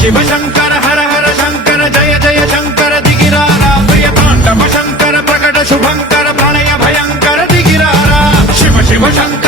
शिव शंकर हर हर शंकर जय जय शंकर दिगिरारा प्रिय तांडव शंकर प्रकट शुभंकर प्रणय भयंकर दिगिरारा शिव शिव शंकर